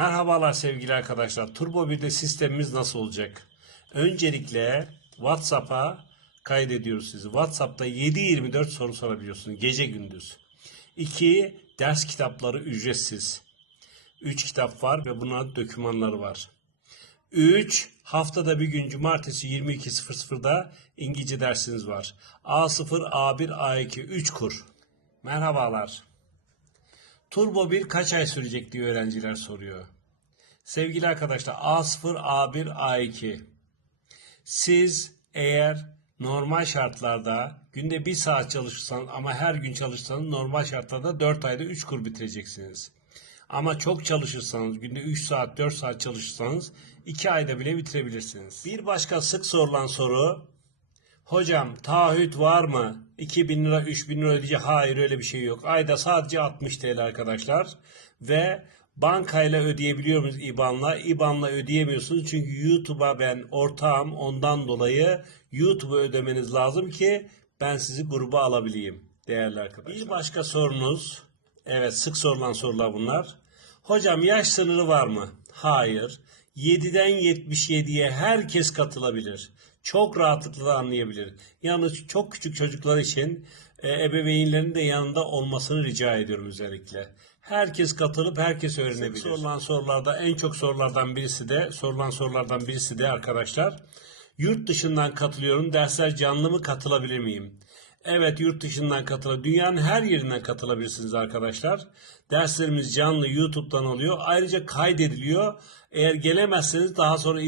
Merhabalar sevgili arkadaşlar. Turbo 1'de sistemimiz nasıl olacak? Öncelikle WhatsApp'a kaydediyoruz sizi. WhatsApp'ta 7-24 soru sorabiliyorsunuz gece gündüz. 2. Ders kitapları ücretsiz. 3 kitap var ve bunların dokümanları var. 3. Haftada bir gün cumartesi 22.00'da İngilizce dersiniz var. A0, A1, A2, 3 kur. Merhabalar. Turbo 1 kaç ay sürecek diye öğrenciler soruyor. Sevgili arkadaşlar A0, A1, A2. Siz eğer normal şartlarda günde 1 saat çalışırsanız ama her gün çalışsanız normal şartlarda 4 ayda 3 kur bitireceksiniz. Ama çok çalışırsanız günde 3 saat 4 saat çalışırsanız 2 ayda bile bitirebilirsiniz. Bir başka sık sorulan soru Hocam taahhüt var mı? 2000 lira 3000 lira ödeyecek. Hayır öyle bir şey yok. Ayda sadece 60 TL arkadaşlar. Ve bankayla ödeyebiliyor muyuz IBAN'la? IBAN'la ödeyemiyorsunuz. Çünkü YouTube'a ben ortağım. Ondan dolayı YouTube'a ödemeniz lazım ki ben sizi gruba alabileyim. Değerli arkadaşlar. Bir başka sorunuz. Evet sık sorulan sorular bunlar. Hocam yaş sınırı var mı? Hayır. 7'den 77'ye herkes katılabilir. Çok rahatlıkla anlayabilir. Yalnız çok küçük çocuklar için e, ebeveynlerin de yanında olmasını rica ediyorum özellikle. Herkes katılıp herkes öğrenebilir. Sorulan sorularda en çok sorulardan birisi de sorulan sorulardan birisi de arkadaşlar yurt dışından katılıyorum. Dersler canlı mı katılabilir miyim? Evet yurt dışından katılabilir. Dünyanın her yerinden katılabilirsiniz arkadaşlar. Derslerimiz canlı YouTube'dan oluyor. Ayrıca kaydediliyor. Eğer gelemezseniz daha sonra